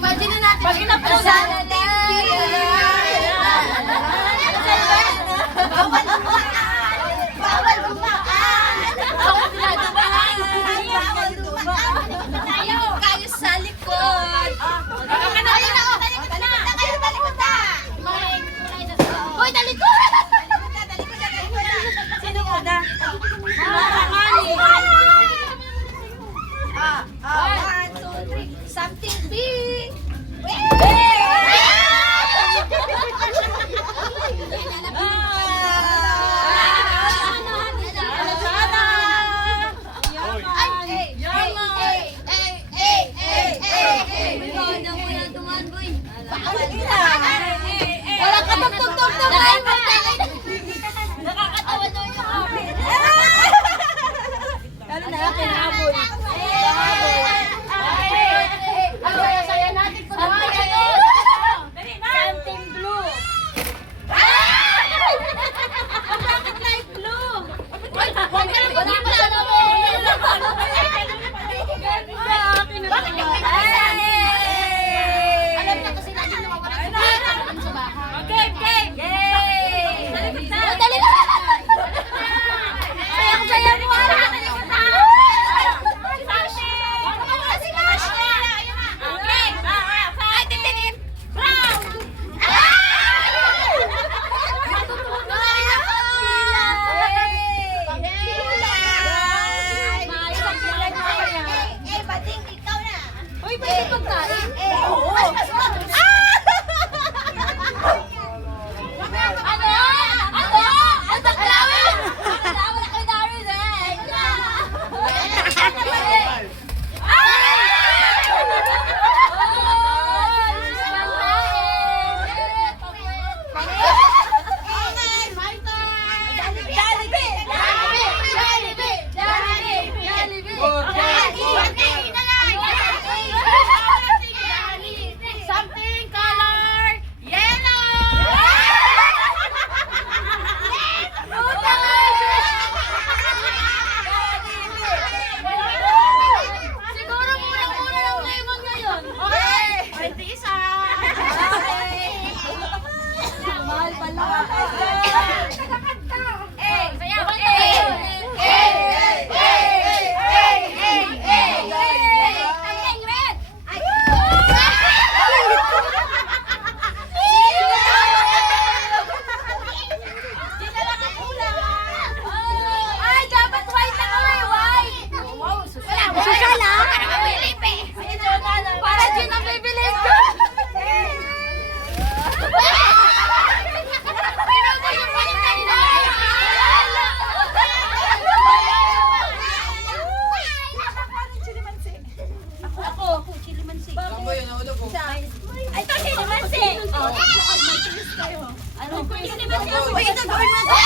Imagine na natin. Pag inapusan. Bawal dumaan! Bawal dumaan! Bawal dumaan! Kayo sa likod! Ayun na! Talikod na! Kayo talikod na! Hoy, talikod! Sino ko na? One, two, three. Something big! Wala ka tugtog naman! Nakakatawa daw yung amin. Ano na, kinabol. Ano kaya saya natin kung Something blue. Bakit light blue? Huwag ka na pag-ipasan mo! Bakit alam na kasi natin nawawala sa bahay. Game, game! Yay! Dali na! Sayang-saya mo! Ay, titinin! Brown! Bading, ikaw na! Uy, pwede pagkain? Oo! Ano? Ano? Ang taklawin! Wala kayo namin eh! Something color yellow! Siguro murang-mura ng lemon ngayon. Okay! 20 isa! Mahal pala. Sayaw! Something red! Ay, dapat white na kami, white. Susala! Para dyan ang bibilis ko. Ako, chilimansi. Ay, ito chilimansi. Ano? Chilimansi ako. Uy, ito gawin mo to!